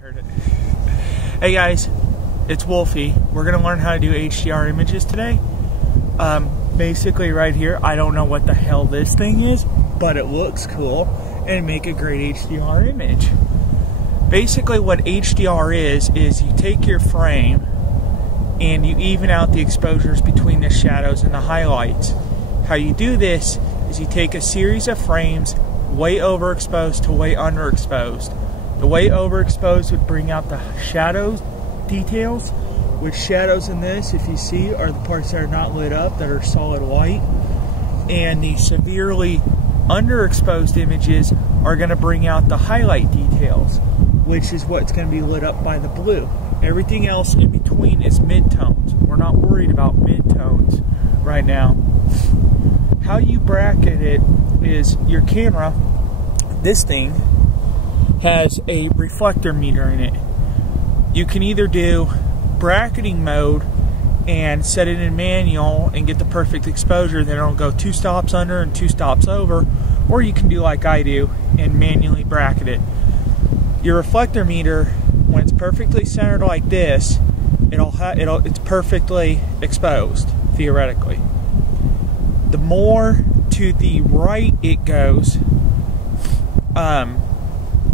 heard it. Hey guys, it's Wolfie. We're going to learn how to do HDR images today. Basically right here, I don't know what the hell this thing is, but it looks cool and make a great HDR image. Basically what HDR is you take your frame and you even out the exposures between the shadows and the highlights. How you do this is you take a series of frames way overexposed to way underexposed. The way overexposed would bring out the shadows details, which shadows in this, if you see, are the parts that are not lit up, that are solid white. And the severely underexposed images are going to bring out the highlight details, which is what's going to be lit up by the blue. Everything else in between is midtones. We're not worried about midtones right now. How you bracket it is your camera, this thing, has a reflector meter in it. You can either do bracketing mode and set it in manual and get the perfect exposure, then it'll go 2 stops under and 2 stops over, or you can do like I do and manually bracket it. Your reflector meter, when it's perfectly centered like this, it's perfectly exposed theoretically. The more to the right it goes,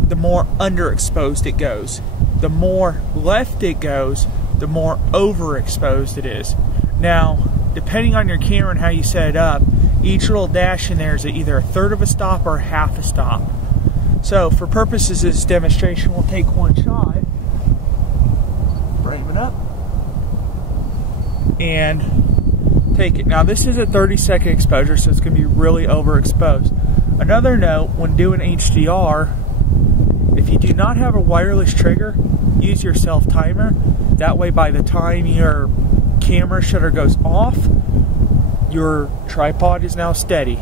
the more underexposed it goes. The more left it goes, the more overexposed it is. Now, depending on your camera and how you set it up, each little dash in there is either 1/3 of a stop or 1/2 a stop. So, for purposes of this demonstration, we'll take one shot, frame it up, and take it. Now, this is a 30-second exposure, so it's going to be really overexposed. Another note, when doing HDR, if you do not have a wireless trigger, use your self-timer. That way, by the time your camera shutter goes off, your tripod is now steady.